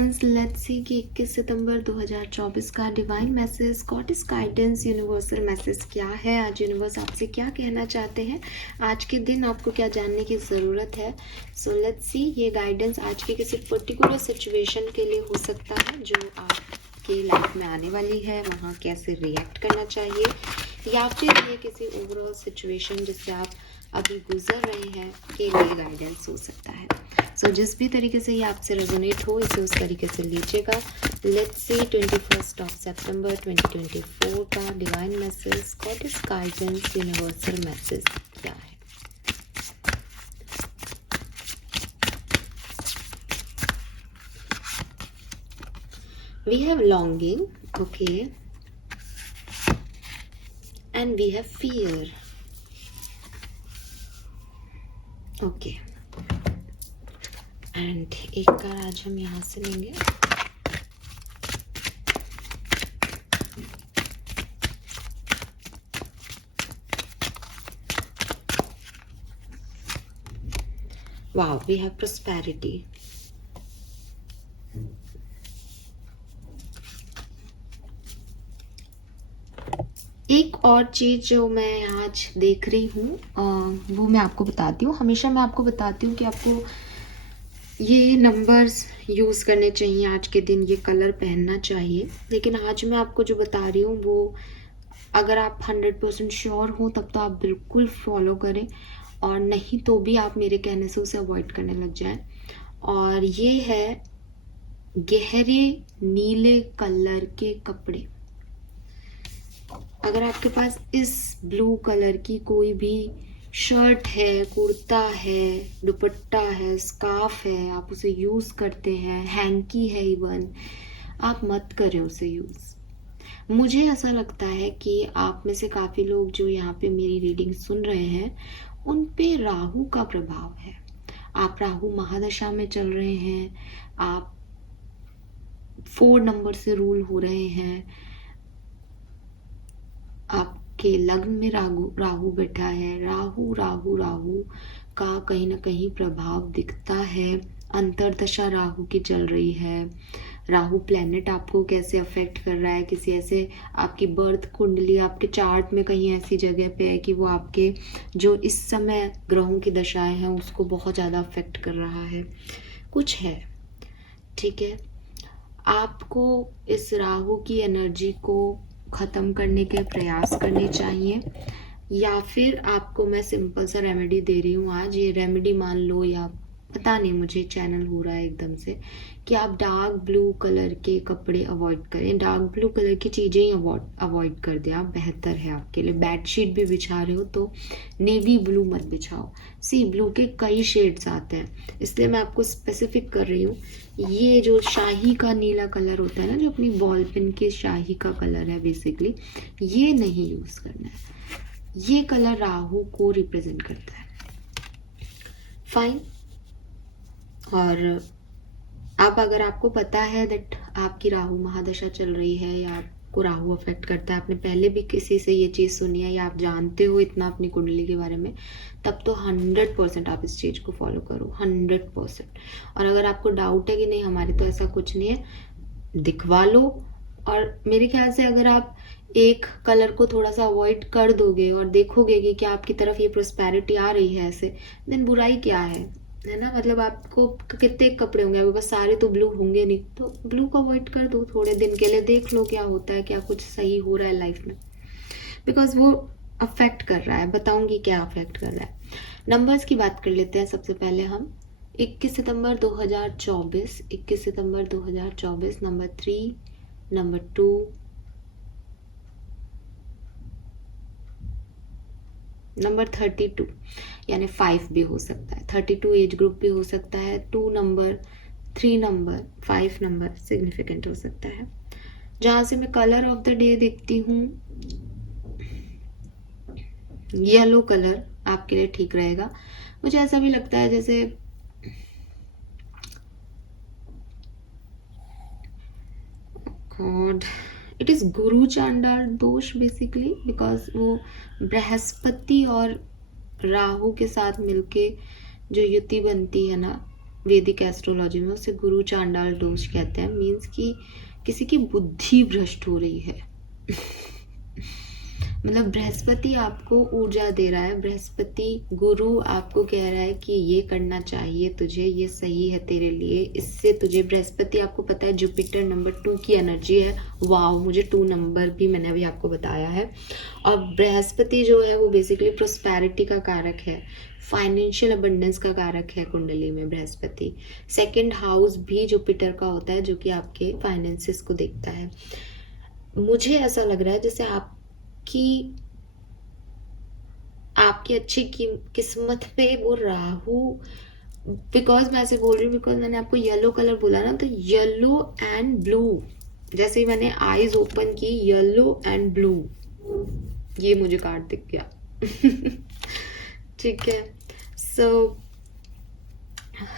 Friends, let's see कि 21 सितंबर 2024 का divine message, goddess guidance, universal message क्या है। आज यूनिवर्स आपसे क्या कहना चाहते हैं, आज के दिन आपको क्या जानने की ज़रूरत है। सो लेट्स सी, ये गाइडेंस आज की किसी पर्टिकुलर सिचुएशन के लिए हो सकता है जो आपकी लाइफ में आने वाली है, वहाँ कैसे रिएक्ट करना चाहिए, या फिर ये किसी ओवरऑल सिचुएशन जिससे आप अभी गुजर रहे हैं के लिए गाइडेंस हो सकता है। सो जिस भी तरीके से ये आपसे रेजोनेट हो, इसे उस तरीके से लीजिएगा। लेट्स सी 21 सितंबर 2024 का divine message, goddess guidance, universal message क्या है। We have longing, okay, and we have fear, okay, and एक कार्ड आज हम यहाँ से लेंगे। Wow, we have prosperity. एक और चीज़ जो मैं आज देख रही हूँ वो मैं आपको बताती हूँ। हमेशा मैं आपको बताती हूँ कि आपको ये नंबर्स यूज़ करने चाहिए आज के दिन, ये कलर पहनना चाहिए। लेकिन आज मैं आपको जो बता रही हूँ वो अगर आप 100% श्योर हो तब तो आप बिल्कुल फॉलो करें, और नहीं तो भी आप मेरे कहने से उसे अवॉइड करने लग जाएं। और ये है गहरे नीले कलर के कपड़े। अगर आपके पास इस ब्लू कलर की कोई भी शर्ट है, कुर्ता है, दुपट्टा है, स्कार्फ है, आप उसे यूज़ करते हैं, हैंकी है इवन, आप मत करें उसे यूज़। मुझे ऐसा लगता है कि आप में से काफ़ी लोग जो यहाँ पे मेरी रीडिंग सुन रहे हैं उन पे राहु का प्रभाव है। आप राहु महादशा में चल रहे हैं, आप 4 नंबर से रूल हो रहे हैं, आपके लग्न में राहु बैठा है। राहु राहु राहु का कहीं ना कहीं प्रभाव दिखता है। अंतरदशा राहु की चल रही है। राहु प्लेनेट आपको कैसे अफेक्ट कर रहा है, किसी ऐसे आपकी बर्थ कुंडली आपके चार्ट में कहीं ऐसी जगह पे है कि वो आपके जो इस समय ग्रहों की दशाएं हैं उसको बहुत ज़्यादा अफेक्ट कर रहा है, कुछ है, ठीक है। आपको इस राहु की एनर्जी को ख़त्म करने के प्रयास करने चाहिए, या फिर आपको मैं सिंपल सा रेमेडी दे रही हूँ आज। ये रेमेडी मान लो, या पता नहीं, मुझे चैनल हो रहा है एकदम से कि आप डार्क ब्लू कलर के कपड़े अवॉइड करें, डार्क ब्लू कलर की चीज़ें ही अवॉइड कर दें आप, बेहतर है आपके लिए। बेडशीट भी बिछा रहे हो तो नेवी ब्लू मत बिछाओ। सी ब्लू के कई शेड्स आते हैं, इसलिए मैं आपको स्पेसिफिक कर रही हूँ। ये जो शाही का नीला कलर होता है ना, जो अपनी बॉल पेन के शाही का कलर है बेसिकली, ये नहीं यूज़ करना है। ये कलर राहु को रिप्रेजेंट करता है, फाइन। और आप अगर आपको पता है दैट आपकी राहु महादशा चल रही है या आपको राहु अफेक्ट करता है, आपने पहले भी किसी से ये चीज़ सुनी है या आप जानते हो इतना अपनी कुंडली के बारे में, तब तो 100% आप इस चीज़ को फॉलो करो, 100%। और अगर आपको डाउट है कि नहीं हमारी तो ऐसा कुछ नहीं है, दिखवा लो। और मेरे ख्याल से अगर आप एक कलर को थोड़ा सा अवॉइड कर दोगे और देखोगे कि क्या आपकी तरफ ये प्रोस्पेरिटी आ रही है ऐसे, देन बुराई क्या है ना। मतलब आपको कितने कपड़े होंगे, आपके पास सारे तो ब्लू होंगे नहीं, तो ब्लू को अवॉइड कर दो थोड़े दिन के लिए, देख लो क्या होता है, क्या कुछ सही हो रहा है लाइफ में, बिकॉज वो अफेक्ट कर रहा है। बताऊंगी क्या अफेक्ट कर रहा है। नंबर्स की बात कर लेते हैं सबसे पहले हम। 21 सितंबर 2024, 21 सितंबर 2024, नंबर 3, नंबर 2, नंबर 32, यानी 5 भी हो सकता है, 32 एज ग्रुप भी हो सकता है, 2 नंबर, 3 नंबर, 5 नंबर सिग्निफिकेंट हो सकता है। जहाँ से मैं कलर ऑफ द डे देखती हूँ, येलो कलर आपके लिए ठीक रहेगा। मुझे ऐसा भी लगता है जैसे गॉड, इट इज गुरु चांडाल दोष बेसिकली, बिकॉज वो बृहस्पति और राहु के साथ मिलके जो युति बनती है ना, वैदिक एस्ट्रोलॉजी में उसे गुरु चांडाल दोष कहते हैं। मीन्स कि किसी की बुद्धि भ्रष्ट हो रही है। मतलब बृहस्पति आपको ऊर्जा दे रहा है, बृहस्पति गुरु आपको कह रहा है कि ये करना चाहिए तुझे, ये सही है तेरे लिए, इससे तुझे, बृहस्पति आपको पता है जुपिटर नंबर 2 की एनर्जी है। वाओ, मुझे 2 नंबर भी मैंने अभी आपको बताया है। और बृहस्पति जो है वो बेसिकली प्रोस्पेरिटी का कारक है, फाइनेंशियल अबंडेंस का कारक है कुंडली में बृहस्पति। सेकंड हाउस भी जुपिटर का होता है जो कि आपके फाइनेंसेस को देखता है। मुझे ऐसा लग रहा है जैसे आपकी अच्छी किस्मत पे वो राहु, बिकॉज मैं ऐसे बोल रही हूँ बिकॉज मैंने आपको येलो कलर बोला ना, तो येलो एंड ब्लू, जैसे ही मैंने आईज ओपन की येलो एंड ब्लू, ये मुझे कार्ड दिख गया। ठीक है, सो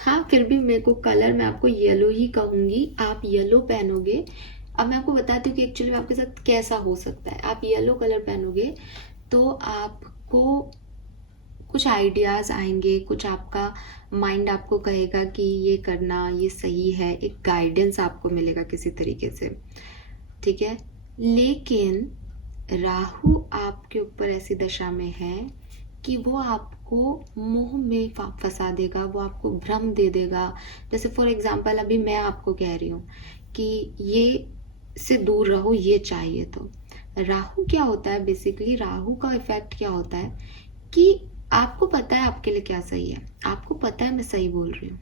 हाँ, फिर भी मेरे को कलर मैं आपको येलो ही कहूंगी, आप येलो पहनोगे। अब मैं आपको बताती हूँ कि एक्चुअली में आपके साथ कैसा हो सकता है। आप येलो कलर पहनोगे तो आपको कुछ आइडियाज आएंगे, कुछ आपका माइंड आपको कहेगा कि ये करना, ये सही है, एक गाइडेंस आपको मिलेगा किसी तरीके से। ठीक है, लेकिन राहु आपके ऊपर ऐसी दशा में है कि वो आपको मोह में फंसा देगा, वो आपको भ्रम दे देगा। जैसे फॉर एग्जाम्पल अभी मैं आपको कह रही हूँ कि ये से दूर रहो, ये चाहिए, तो राहु क्या होता है, बेसिकली राहु का इफेक्ट क्या होता है कि आपको पता है आपके लिए क्या सही है, आपको पता है मैं सही बोल रही हूँ,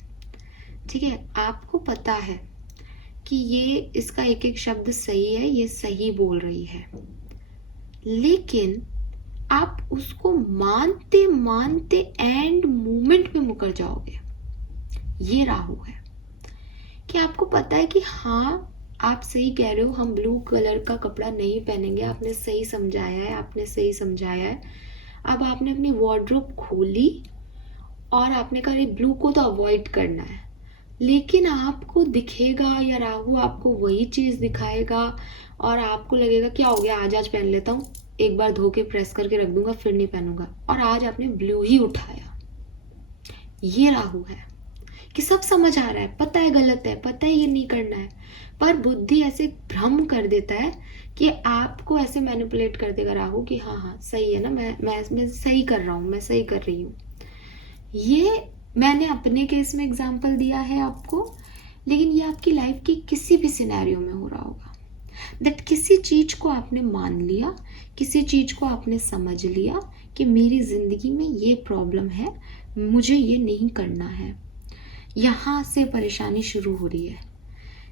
ठीक है, आपको पता है कि ये इसका एक एक शब्द सही है, ये सही बोल रही है, लेकिन आप उसको मानते मानते एंड मोमेंट में मुकर जाओगे। ये राहु है कि आपको पता है कि हाँ आप सही कह रहे हो, हम ब्लू कलर का कपड़ा नहीं पहनेंगे, आपने सही समझाया है, आपने सही समझाया है। अब आपने अपनी वार्डरोब खोली और आपने कहा ब्लू को तो अवॉइड करना है, लेकिन आपको दिखेगा या राहु आपको वही चीज दिखाएगा और आपको लगेगा क्या हो गया, आज पहन लेता हूँ, एक बार धो के प्रेस करके रख दूंगा, फिर नहीं पहनूंगा, और आज आपने ब्लू ही उठाया। ये राहु है कि सब समझ आ रहा है, पता है गलत है, पता है ये नहीं करना है, पर बुद्धि ऐसे भ्रम कर देता है कि आपको ऐसे मैनिपुलेट कर देगा राहु कि हाँ हाँ सही है ना, मैं सही कर रहा हूँ, मैं सही कर रही हूँ। ये मैंने अपने केस में एग्जाम्पल दिया है आपको, लेकिन ये आपकी लाइफ की किसी भी सिनेरियो में हो रहा होगा। दैट किसी चीज को आपने मान लिया, किसी चीज को आपने समझ लिया कि मेरी जिंदगी में ये प्रॉब्लम है, मुझे ये नहीं करना है, यहाँ से परेशानी शुरू हो रही है।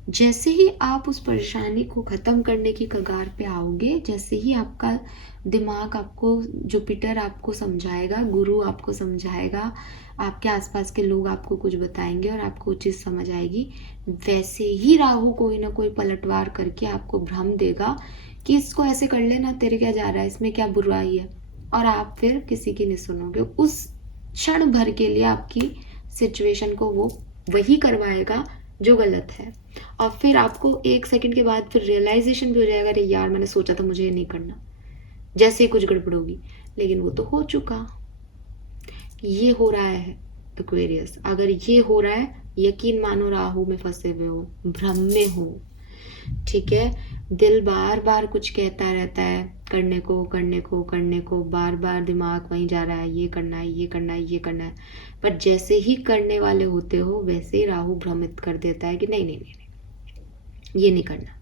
जैसे ही आप उस परेशानी को ख़त्म करने की कगार पे आओगे, जैसे ही आपका दिमाग आपको, जुपिटर आपको समझाएगा, गुरु आपको समझाएगा, आपके आसपास के लोग आपको कुछ बताएंगे और आपको चीज़ समझ आएगी, वैसे ही राहु कोई ना कोई पलटवार करके आपको भ्रम देगा कि इसको ऐसे कर लेना, तेरे क्या जा रहा है, इसमें क्या बुराई है, और आप फिर किसी की नहीं सुनोगे। उस क्षण भर के लिए आपकी सिचुएशन को वो वही करवाएगा जो गलत है, और फिर आपको 1 सेकंड के बाद फिर रियलाइजेशन भी हो जाएगा, अरे यार मैंने सोचा था मुझे ये नहीं करना, जैसे ही कुछ गड़बड़ होगी, लेकिन वो तो हो चुका। ये हो रहा है एक्वेरियस, अगर ये हो रहा है, यकीन मानो राहु में फंसे हुए हो, भ्रम में हो, ठीक है। दिल बार बार कुछ कहता रहता है, करने को करने को करने को, बार बार दिमाग वहीं जा रहा है, ये करना है, ये करना है, ये करना है, पर जैसे ही करने वाले होते हो वैसे ही राहु भ्रमित कर देता है कि नहीं नहीं नहीं, नहीं ये नहीं करना,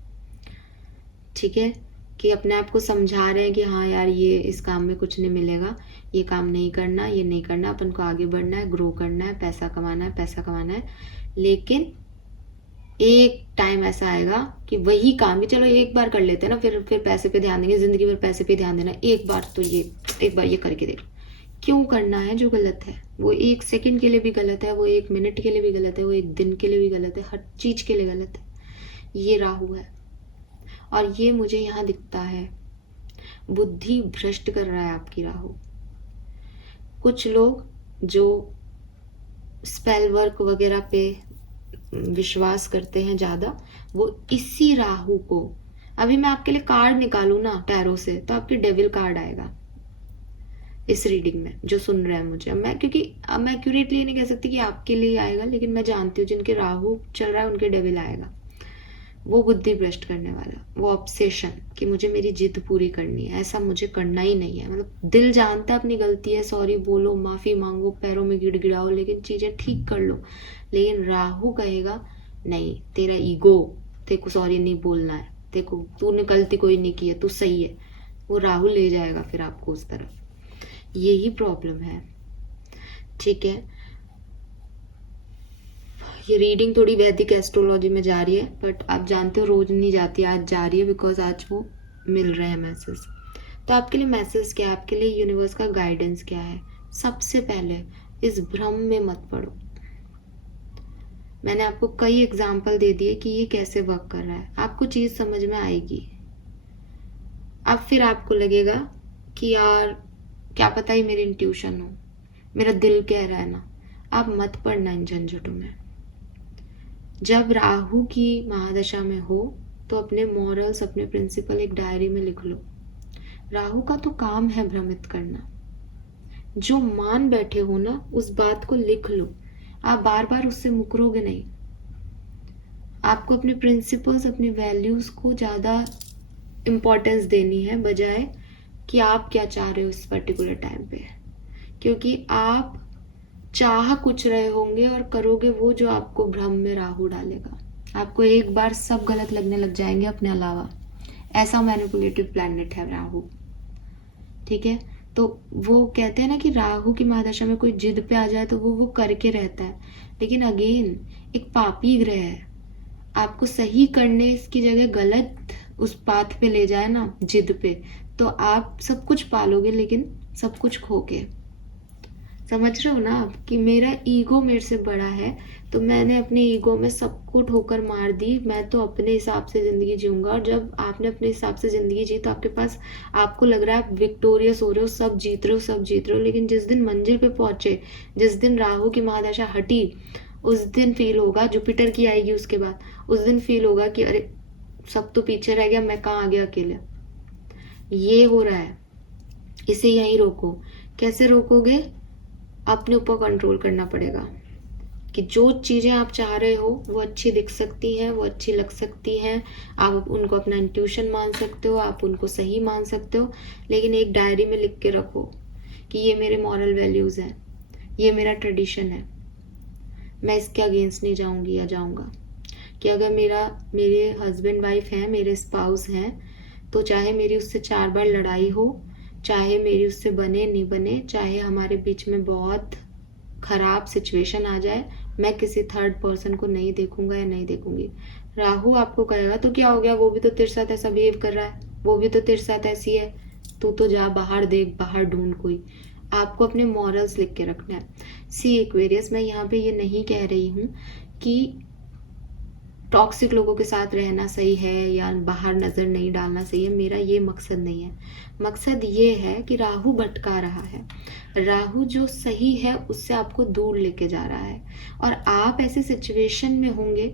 ठीक है, कि अपने आप को समझा रहे हैं कि हाँ यार ये इस काम में कुछ नहीं मिलेगा, ये काम नहीं करना, ये नहीं करना, अपन को आगे बढ़ना है, ग्रो करना है, पैसा कमाना है, पैसा कमाना है, लेकिन एक टाइम ऐसा आएगा कि वही काम भी चलो एक बार कर लेते हैं ना, फिर पैसे पे ध्यान देंगे, जिंदगी भर पैसे पे ध्यान देना, एक बार तो ये, एक बार ये करके देख। क्यों करना है जो गलत है, वो 1 सेकंड के लिए भी गलत है, वो 1 मिनट के लिए भी गलत है, वो 1 दिन के लिए भी गलत है, हर चीज के लिए गलत है। ये राहु है और ये मुझे यहाँ दिखता है, बुद्धि भ्रष्ट कर रहा है आपकी राहु। कुछ लोग जो स्पेल वर्क वगैरह पे विश्वास करते हैं ज्यादा, वो इसी राहु को, अभी मैं आपके लिए कार्ड निकालू ना टैरो से तो आपके डेविल कार्ड आएगा, इस रीडिंग में जो सुन रहे हैं मुझे। क्योंकि अब मैं एक्यूरेटली नहीं कह सकती कि आपके लिए आएगा, लेकिन मैं जानती हूँ जिनके राहु चल रहा है उनके डेविल आएगा। वो बुद्धि भ्रष्ट करने वाला, वो ऑब्सेशन कि मुझे मेरी जिद पूरी करनी है, ऐसा मुझे करना ही नहीं है। मतलब दिल जानता है अपनी गलती है, सॉरी बोलो, माफ़ी मांगो, पैरों में गिड़गिड़ाओ, लेकिन चीज़ें ठीक कर लो। लेकिन राहु कहेगा नहीं, तेरा ईगो, तेरे को सॉरी नहीं बोलना है, तेरे को, तूने गलती कोई नहीं की है, तू सही है। वो राहु ले जाएगा फिर आपको उस तरफ। यही प्रॉब्लम है, ठीक है। ये रीडिंग थोड़ी वैदिक एस्ट्रोलॉजी में जा रही है, बट आप जानते हो रोज नहीं जाती, आज जा रही है बिकॉज आज वो मिल रहे हैं मैसेज। तो आपके लिए मैसेज क्या है, आपके लिए यूनिवर्स का गाइडेंस क्या है? सबसे पहले इस भ्रम में मत पड़ो। मैंने आपको कई एग्जाम्पल दे दिए कि ये कैसे वर्क कर रहा है, आपको चीज समझ में आएगी। अब फिर आपको लगेगा कि यार क्या पता ही मेरी इंट्यूशन हो, मेरा दिल कह रहा है ना। आप मत पड़ना इन झंझटों में। जब राहु की महादशा में हो तो अपने मॉरल्स, अपने प्रिंसिपल एक डायरी में लिख लो। राहु का तो काम है भ्रमित करना। जो मान बैठे हो ना उस बात को लिख लो। आप बार बार उससे मुकरोगे नहीं। आपको अपने प्रिंसिपल्स, अपने वैल्यूज को ज्यादा इम्पोर्टेंस देनी है, बजाय कि आप क्या चाह रहे हो इस पर्टिकुलर टाइम पे। क्योंकि आप चाह कुछ रहे होंगे और करोगे वो जो आपको भ्रम में राहु डालेगा। आपको एक बार सब गलत लगने लग जाएंगे अपने अलावा। ऐसा मैनिपुलेटिव प्लैनेट है राहु, ठीक है। तो वो कहते हैं ना कि राहु की महादशा में कोई जिद पे आ जाए तो वो करके रहता है। लेकिन अगेन एक पापी ग्रह है, आपको सही करने की जगह गलत उस पाथ पे ले जाए ना, जिद पे, तो आप सब कुछ पालोगे लेकिन सब कुछ खो के। समझ रहे हो ना आप कि मेरा ईगो मेरे से बड़ा है, तो मैंने अपने ईगो में सबको ठोकर मार दी, मैं तो अपने हिसाब से जिंदगी जीऊंगा। और जब आपने अपने हिसाब से जिंदगी जी तो आपके पास, आपको लग रहा है आप विक्टोरियस हो रहे हो, सब जीत रहे हो, सब जीत रहे हो। लेकिन जिस दिन मंजिल पे पहुंचे, जिस दिन राहु की महादशा हटी, उस दिन फील होगा, जुपिटर की आएगी उसके बाद, उस दिन फील होगा कि अरे सब तो पीछे रह गया, मैं कहाँ आ गया अकेले। ये हो रहा है, इसे यहीं रोको। कैसे रोकोगे? अपने ऊपर कंट्रोल करना पड़ेगा कि जो चीजें आप चाह रहे हो वो अच्छी दिख सकती हैं, वो अच्छी लग सकती हैं, आप उनको अपना इंट्यूशन मान सकते हो, आप उनको सही मान सकते हो। लेकिन एक डायरी में लिख के रखो कि ये मेरे मॉरल वैल्यूज हैं, ये मेरा ट्रेडिशन है, मैं इसके अगेंस्ट नहीं जाऊंगी या जाऊंगा। कि अगर मेरे हस्बैंड वाइफ हैं, मेरे स्पाउस हैं, तो चाहे मेरी उससे 4 बार लड़ाई हो, चाहे मेरी उससे बने नहीं बने, चाहे हमारे बीच में बहुत खराब सिचुएशन आ जाए, मैं किसी थर्ड पर्सन को नहीं देखूंगा या नहीं देखूंगी। राहु आपको कहेगा तो क्या हो गया, वो भी तो तेरे साथ ऐसा बिहेव कर रहा है, वो भी तो तेरे साथ ऐसी है, तू तो जा बाहर देख, बाहर ढूंढ कोई। आपको अपने मॉरल्स लिख के रखना है। सी एक्वेरियस, मैं यहाँ पे ये नहीं कह रही हूँ कि टॉक्सिक लोगों के साथ रहना सही है या बाहर नजर नहीं डालना सही है, मेरा ये मकसद नहीं है। मकसद ये है कि राहु भटका रहा है, राहु जो सही है उससे आपको दूर लेके जा रहा है। और आप ऐसे सिचुएशन में होंगे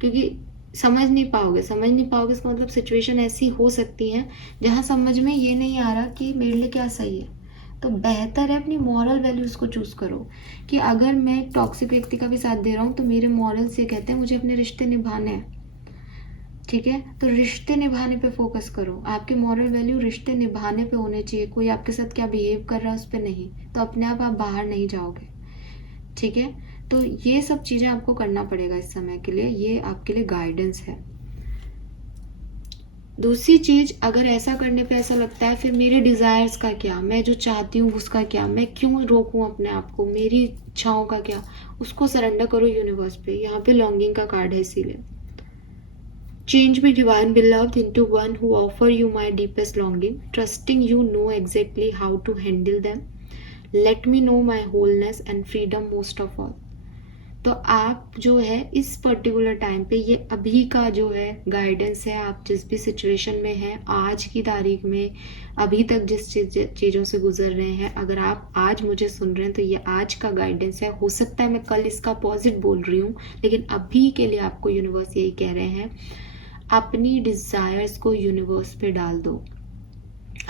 क्योंकि समझ नहीं पाओगे इसका मतलब सिचुएशन ऐसी हो सकती है जहां समझ में ये नहीं आ रहा कि मेरे लिए क्या सही है। तो बेहतर है अपनी मॉरल वैल्यूज को चूज करो कि अगर मैं एक टॉक्सिक व्यक्ति का भी साथ दे रहा हूँ तो मेरे मॉरल्स ये कहते हैं मुझे अपने रिश्ते निभाने हैं, ठीक है। तो रिश्ते निभाने पे फोकस करो, आपके मॉरल वैल्यू रिश्ते निभाने पे होने चाहिए, कोई आपके साथ क्या बिहेव कर रहा है उस पर नहीं। तो अपने आप बाहर नहीं जाओगे, ठीक है। तो ये सब चीजें आपको करना पड़ेगा इस समय के लिए, ये आपके लिए गाइडेंस है। दूसरी चीज, अगर ऐसा करने पे ऐसा लगता है फिर मेरे डिजायर्स का क्या, मैं जो चाहती हूँ उसका क्या, मैं क्यों रोकूं अपने आप को, मेरी इच्छाओं का क्या, उसको सरेंडर करो यूनिवर्स पे। यहाँ पे लॉन्गिंग का कार्ड है इसीलिए। Change me, divine beloved, into one who offer you my deepest longing, trusting you know exactly how to handle them. Let me know my wholeness and freedom most of all. तो आप जो है इस particular time पे, ये अभी का जो है गाइडेंस है, आप जिस भी सिचुएशन में हैं आज की तारीख में, अभी तक जिस चीज़ों से गुजर रहे हैं, अगर आप आज मुझे सुन रहे हैं तो ये आज का गाइडेंस है। हो सकता है मैं कल इसका अपोजिट बोल रही हूँ, लेकिन अभी के लिए आपको यूनिवर्स यही कह रहे हैं, अपनी डिजायर्स को यूनिवर्स पे डाल दो,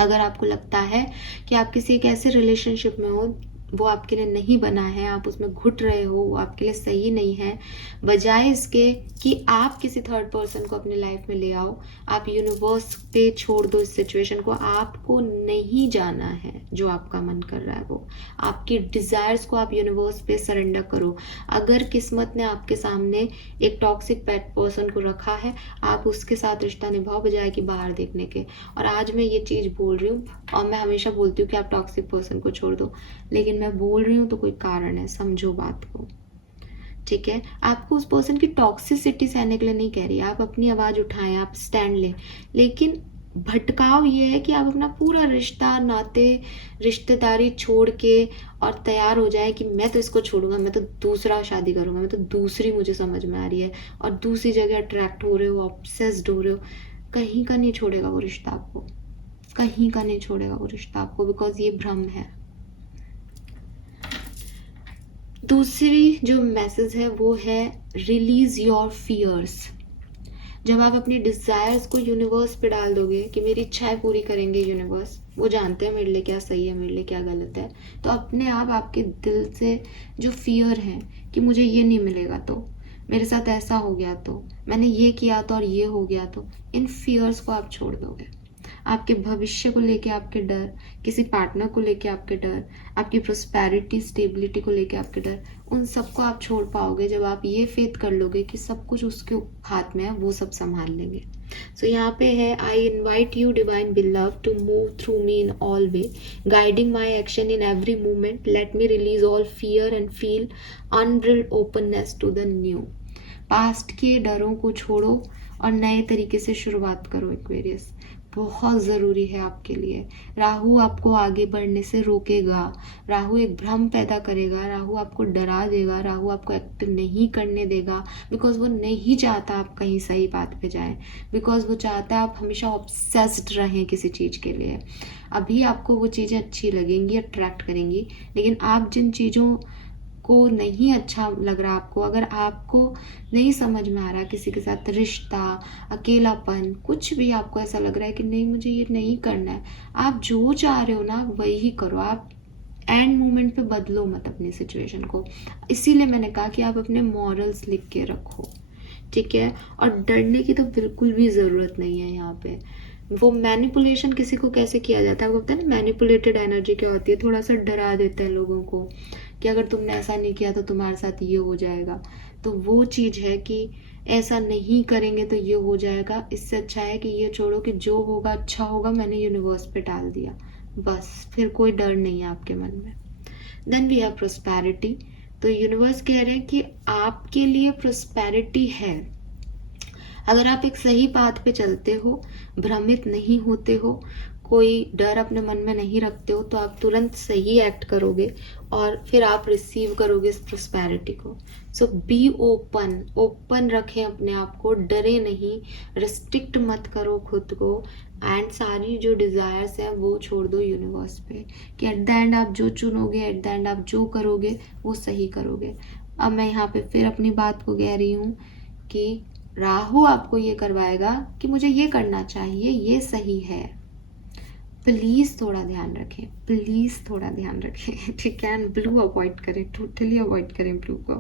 अगर आपको लगता है कि आप किसी एक ऐसे रिलेशनशिप में हो वो आपके लिए नहीं बना है, आप उसमें घुट रहे हो, वो आपके लिए सही नहीं है, बजाय इसके कि आप किसी थर्ड पर्सन को अपने लाइफ में ले आओ, आप यूनिवर्स पे छोड़ दो इस सिचुएशन को। आपको नहीं जाना है जो आपका मन कर रहा है, वो आपकी डिजायर्स को आप यूनिवर्स पे सरेंडर करो। अगर किस्मत ने आपके सामने एक टॉक्सिक पेट पर्सन को रखा है, आप उसके साथ रिश्ता निभाओ बजाय कि बाहर देखने के। और आज मैं ये चीज बोल रही हूँ, और मैं हमेशा बोलती हूँ कि आप टॉक्सिक पर्सन को छोड़ दो, लेकिन मैं बोल रही हूँ तो कोई कारण है, समझो बात को, ठीक है। आपको उस पर्सन की टॉक्सिसिटी सहने के लिए नहीं कह रही, आप अपनी आवाज उठाएं, आप स्टैंड लें, लेकिन भटकाव ये है कि आप अपना पूरा रिश्ता नाते रिश्तेदारी छोड़ के और तैयार हो जाए कि मैं तो इसको छोड़ूंगा, मैं तो दूसरा शादी करूंगा, मैं तो दूसरी मुझे समझ में आ रही है, और दूसरी जगह अट्रैक्ट हो रहे हो, ऑब्सेस्ड हो रहे हो। कहीं का नहीं छोड़ेगा वो रिश्ता आपको, कहीं का नहीं छोड़ेगा वो रिश्ता आपको, बिकॉज ये भ्रम है। दूसरी जो मैसेज है वो है रिलीज योर फियर्स। जब आप अपनी डिजायर्स को यूनिवर्स पे डाल दोगे कि मेरी इच्छाएं पूरी करेंगे यूनिवर्स, वो जानते हैं मेरे लिए क्या सही है, मेरे लिए क्या गलत है, तो अपने आप आपके दिल से जो फियर है कि मुझे ये नहीं मिलेगा, तो मेरे साथ ऐसा हो गया, तो मैंने ये किया तो और ये हो गया, तो इन फियर्स को आप छोड़ दोगे। आपके भविष्य को लेके आपके डर, किसी पार्टनर को लेके आपके डर, आपकी प्रोस्पेरिटी स्टेबिलिटी को लेके आपके डर, उन सबको आप छोड़ पाओगे जब आप ये फेथ कर लोगे कि सब कुछ उसके हाथ में है, वो सब संभाल लेंगे। सो यहाँ पे है, I invite you divine beloved to move through me in all way, guiding my action in every movement, let me release all fear and feel unbridled openness to the new. Past के डरों को छोड़ो और नए तरीके से शुरुआत करो। एक्वेरियस बहुत ज़रूरी है आपके लिए। राहु आपको आगे बढ़ने से रोकेगा, राहु एक भ्रम पैदा करेगा, राहु आपको डरा देगा, राहु आपको एक्टिव नहीं करने देगा, बिकॉज वो नहीं चाहता आप कहीं सही बात पे जाएं, बिकॉज वो चाहता है आप हमेशा ऑब्सेस्ड रहें किसी चीज़ के लिए। अभी आपको वो चीज़ें अच्छी लगेंगी, अट्रैक्ट करेंगी, लेकिन आप जिन चीज़ों को नहीं अच्छा लग रहा, आपको अगर आपको नहीं समझ में आ रहा किसी के साथ रिश्ता, अकेलापन, कुछ भी आपको ऐसा लग रहा है कि नहीं मुझे ये नहीं करना है, आप जो चाह रहे हो ना वही करो। आप एंड मोमेंट पे बदलो मत अपनी सिचुएशन को। इसीलिए मैंने कहा कि आप अपने मॉरल्स लिख के रखो, ठीक है। और डरने की तो बिल्कुल भी ज़रूरत नहीं है यहाँ पे। वो मैनिपुलेशन किसी को कैसे किया जाता है, आपको पता है ना, मैनिपुलेटेड एनर्जी क्या होती है, थोड़ा सा डरा देते हैं लोगों को कि अगर तुमने ऐसा नहीं किया तो तुम्हारे साथ ये हो जाएगा। तो वो चीज़ है कि ऐसा नहीं करेंगे तो ये हो जाएगा, इससे अच्छा है कि ये छोड़ो कि जो होगा अच्छा होगा, मैंने यूनिवर्स पे डाल दिया, बस फिर कोई डर नहीं है आपके मन में। Then we have prosperity. तो यूनिवर्स कह रहे हैं कि आपके लिए प्रोस्पेरिटी है। अगर आप एक सही पाथ पे चलते हो, भ्रमित नहीं होते हो, कोई डर अपने मन में नहीं रखते हो, तो आप तुरंत सही एक्ट करोगे और फिर आप रिसीव करोगे इस प्रोस्पेरिटी को। सो बी ओपन, ओपन रखें अपने आप को, डरे नहीं, रिस्ट्रिक्ट मत करो खुद को, एंड सारी जो डिजायर्स हैं वो छोड़ दो यूनिवर्स पे कि एट द एंड आप जो चुनोगे, एट द एंड आप जो करोगे वो सही करोगे। अब मैं यहाँ पे फिर अपनी बात को कह रही हूँ कि राहु आपको ये करवाएगा कि मुझे ये करना चाहिए, ये सही है। प्लीज थोड़ा ध्यान रखें, प्लीज थोड़ा ध्यान रखें, ठीक है। एंड ब्लू अवॉइड करें, टोटली अवॉइड करें ब्लू को।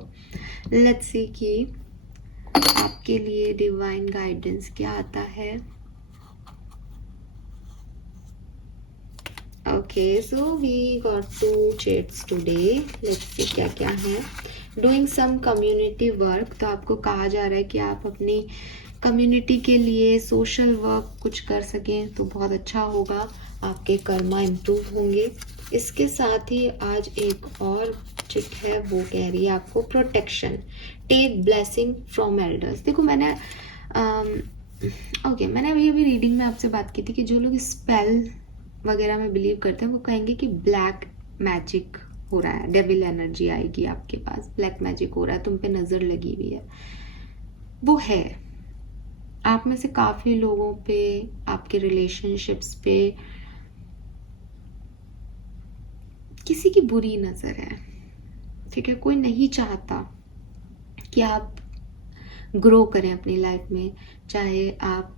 लेट्स सी कि आपके लिए डिवाइन गाइडेंस क्या आता है। Okay, so we got 2 chats today. Let's see क्या क्या है। डूइंग सम कम्युनिटी वर्क, तो आपको कहा जा रहा है कि आप अपनी कम्युनिटी के लिए सोशल वर्क कुछ कर सकें तो बहुत अच्छा होगा, आपके कर्मा इम्प्रूव होंगे। इसके साथ ही आज एक और चिट है, वो कह रही है आपको protection, take blessing from elders. देखो मैंने मैंने अभी रीडिंग में आपसे बात की थी कि जो लोग स्पेल वगैरह में बिलीव करते हैं वो कहेंगे कि ब्लैक मैजिक हो रहा है, डेविल एनर्जी आएगी आपके पास, ब्लैक मैजिक हो रहा है, तुम पे नजर लगी हुई है। वो है, आप में से काफी लोगों पे, आपके रिलेशनशिप्स पे किसी की बुरी नजर है, ठीक है। कोई नहीं चाहता कि आप ग्रो करें अपनी लाइफ में, चाहे आप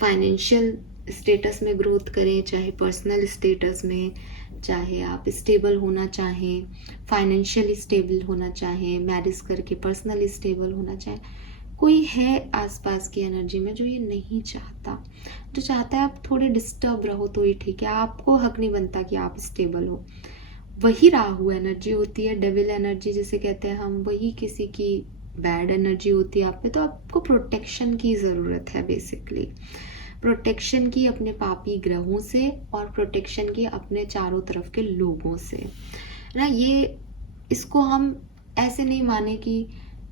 फाइनेंशियल स्टेटस में ग्रोथ करें, चाहे पर्सनल स्टेटस में, चाहे आप स्टेबल होना चाहें, फाइनेंशियली स्टेबल होना चाहें, मैरिज करके पर्सनली स्टेबल होना चाहें, कोई है आसपास की एनर्जी में जो ये नहीं चाहता। जो चाहता है आप थोड़े डिस्टर्ब रहो तो ही ठीक है, आपको हक नहीं बनता कि आप स्टेबल हो। वही राहु एनर्जी होती है, डेविल एनर्जी जिसे कहते हैं हम, वही किसी की बैड एनर्जी होती है आप पे। तो आपको प्रोटेक्शन की ज़रूरत है, बेसिकली प्रोटेक्शन की अपने पापी ग्रहों से, और प्रोटेक्शन की अपने चारों तरफ के लोगों से ना। ये इसको हम ऐसे नहीं माने कि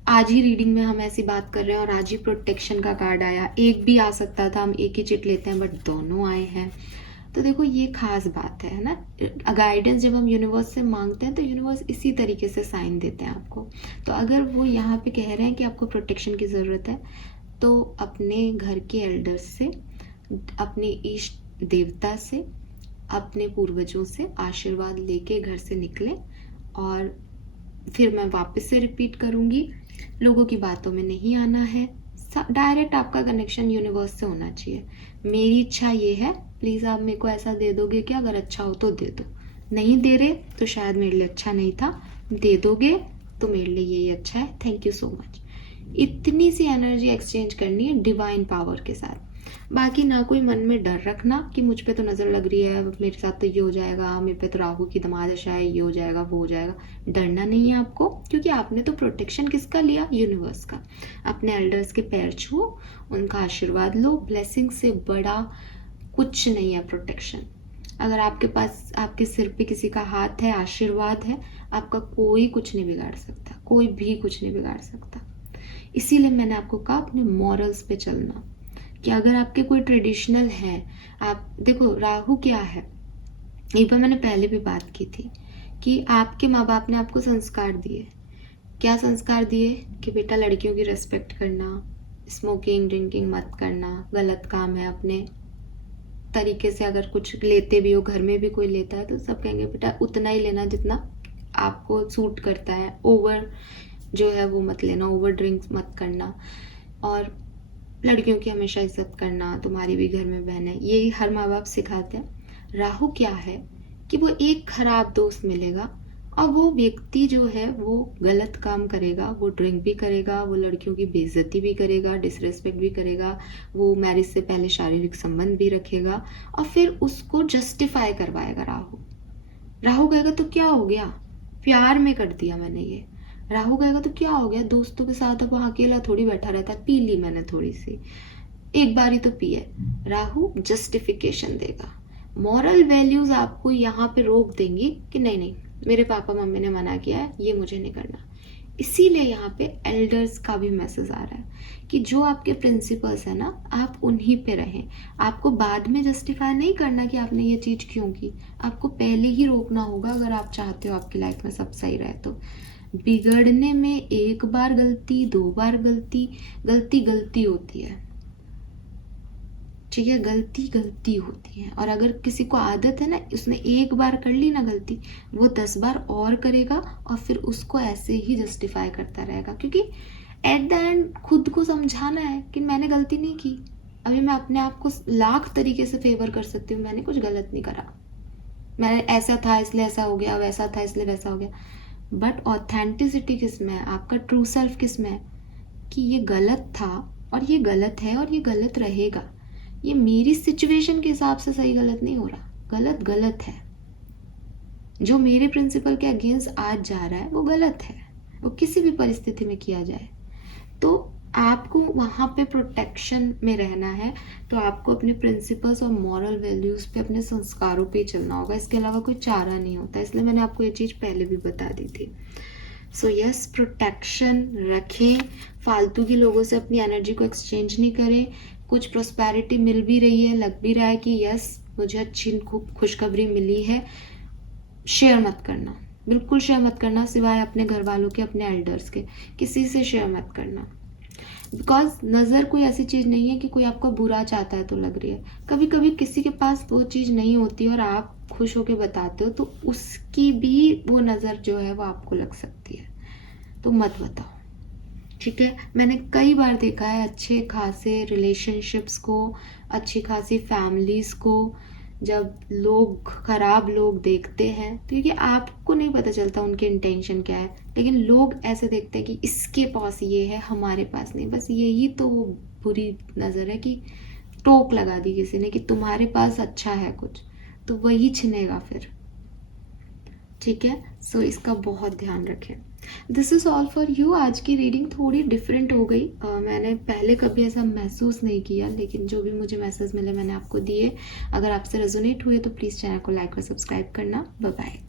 आज ही रीडिंग में हम ऐसी बात कर रहे हैं और आज ही प्रोटेक्शन का कार्ड आया। एक भी आ सकता था, हम एक ही चिट लेते हैं, बट दोनों आए हैं। तो देखो ये खास बात है ना। गाइडेंस जब हम यूनिवर्स से मांगते हैं तो यूनिवर्स इसी तरीके से साइन देते हैं आपको। तो अगर वो यहाँ पे कह रहे हैं कि आपको प्रोटेक्शन की ज़रूरत है, तो अपने घर के एल्डर्स से, अपने इष्ट देवता से, अपने पूर्वजों से आशीर्वाद लेके घर से निकले। और फिर मैं वापस से रिपीट करूँगी, लोगों की बातों में नहीं आना है, डायरेक्ट आपका कनेक्शन यूनिवर्स से होना चाहिए। मेरी इच्छा ये है, प्लीज़ आप मेरे को ऐसा दे दोगे क्या? अगर अच्छा हो तो दे दो, नहीं दे रहे तो शायद मेरे लिए अच्छा नहीं था, दे दोगे तो मेरे लिए यही अच्छा है, थैंक यू सो मच। इतनी सी एनर्जी एक्सचेंज करनी है डिवाइन पावर के साथ। बाकी ना कोई मन में डर रखना कि मुझ पे तो नज़र लग रही है, मेरे साथ तो ये हो जाएगा, मेरे पे तो राहु की दमादशा है, ये हो जाएगा वो हो जाएगा। डरना नहीं है आपको, क्योंकि आपने तो प्रोटेक्शन किसका लिया? यूनिवर्स का। अपने एल्डर्स के पैर छुओ, उनका आशीर्वाद लो। ब्लेसिंग से बड़ा कुछ नहीं है प्रोटेक्शन। अगर आपके पास, आपके सिर पे किसी का हाथ है, आशीर्वाद है, आपका कोई कुछ नहीं बिगाड़ सकता, कोई भी कुछ नहीं बिगाड़ सकता। इसीलिए मैंने आपको कहा अपने मॉरल्स पे चलना, कि अगर आपके कोई ट्रेडिशनल है, आप देखो राहु क्या है, एक बार मैंने पहले भी बात की थी कि आपके माँ बाप ने आपको संस्कार दिए। क्या संस्कार दिए? कि बेटा लड़कियों की रिस्पेक्ट करना, स्मोकिंग ड्रिंकिंग मत करना, गलत काम है। अपने तरीके से अगर कुछ लेते भी हो, घर में भी कोई लेता है तो सब कहेंगे बेटा उतना ही लेना जितना आपको सूट करता है, ओवर जो है वो मत लेना, ओवर ड्रिंक्स मत करना, और लड़कियों की हमेशा इज्जत करना, तुम्हारी भी घर में बहन है, यही हर माँ बाप सिखाते हैं। राहु क्या है कि वो एक खराब दोस्त मिलेगा और वो व्यक्ति जो है वो गलत काम करेगा, वो ड्रिंक भी करेगा, वो लड़कियों की बेइज्जती भी करेगा, डिसरेस्पेक्ट भी करेगा, वो मैरिज से पहले शारीरिक संबंध भी रखेगा, और फिर उसको जस्टिफाई करवाएगा राहु। राहु कहेगा तो क्या हो गया, प्यार में कर दिया मैंने ये। राहु कहेगा तो क्या हो गया, दोस्तों के साथ अब वहाँ अकेला थोड़ी बैठा रहता है, पी ली मैंने थोड़ी सी, एक बार ही तो पी है। राहु जस्टिफिकेशन देगा। मॉरल वैल्यूज आपको यहाँ पे रोक देंगी कि नहीं नहीं, मेरे पापा मम्मी ने मना किया है, ये मुझे नहीं करना। इसीलिए यहाँ पे एल्डर्स का भी मैसेज आ रहा है कि जो आपके प्रिंसिपल्स है ना, आप उन्हीं पे रहें। आपको बाद में जस्टिफाई नहीं करना कि आपने ये चीज़ क्यों की, आपको पहले ही रोकना होगा अगर आप चाहते हो आपकी लाइफ में सब सही रहे। तो बिगड़ने में एक बार गलती, दो बार गलती, गलती गलती होती है, ठीक है, गलती गलती होती है। और अगर किसी को आदत है ना, उसने एक बार कर ली ना गलती, वो 10 बार और करेगा और फिर उसको ऐसे ही जस्टिफाई करता रहेगा, क्योंकि एट द एंड खुद को समझाना है कि मैंने गलती नहीं की। अभी मैं अपने आप को लाख तरीके से फेवर कर सकती हूँ, मैंने कुछ गलत नहीं करा, मैंने ऐसा था इसलिए ऐसा हो गया, वैसा था इसलिए वैसा हो गया। बट ऑथेंटिसिटी किस में है, आपका ट्रू सेल्फ किस में है, कि ये गलत था और ये गलत है और ये गलत रहेगा। ये मेरी सिचुएशन के हिसाब से सही गलत नहीं हो रहा, गलत गलत है। जो मेरे प्रिंसिपल के अगेंस्ट आज जा रहा है वो गलत है, वो किसी भी परिस्थिति में किया जाए। तो आपको वहाँ पे प्रोटेक्शन में रहना है, तो आपको अपने प्रिंसिपल्स और मॉरल वैल्यूज़ पे, अपने संस्कारों पे चलना होगा, इसके अलावा कोई चारा नहीं होता। इसलिए मैंने आपको ये चीज़ पहले भी बता दी थी। सो यस, प्रोटेक्शन रखें, फालतू के लोगों से अपनी एनर्जी को एक्सचेंज नहीं करें। कुछ प्रोस्पैरिटी मिल भी रही है, लग भी रहा है कि यस मुझे अच्छी खुशखबरी मिली है, शेयर मत करना, बिल्कुल शेयर मत करना, सिवाय अपने घर वालों के, अपने एल्डर्स के, किसी से शेयर मत करना। बिकॉज नज़र कोई ऐसी चीज़ नहीं है कि कोई आपका बुरा चाहता है तो लग रही है। कभी कभी किसी के पास वो चीज़ नहीं होती और आप खुश होकर बताते हो, तो उसकी भी वो नज़र जो है वो आपको लग सकती है, तो मत बताओ। ठीक है, मैंने कई बार देखा है अच्छे खासे रिलेशनशिप्स को, अच्छी खासी फैमिलीज़ को, जब लोग खराब लोग देखते हैं तो क्योंकि आपको नहीं पता चलता उनके इंटेंशन क्या है, लेकिन लोग ऐसे देखते हैं कि इसके पास ये है हमारे पास नहीं, बस यही तो बुरी नज़र है कि टोक लगा दी किसी ने कि तुम्हारे पास अच्छा है कुछ, तो वही छिनेगा फिर। ठीक है, सो इसका बहुत ध्यान रखें। This is all for you. आज की रीडिंग थोड़ी डिफरेंट हो गई, मैंने पहले कभी ऐसा महसूस नहीं किया, लेकिन जो भी मुझे मैसेज मिले मैंने आपको दिए। अगर आपसे रेजोनेट हुए तो प्लीज़ चैनल को लाइक और सब्सक्राइब करना। Bye bye.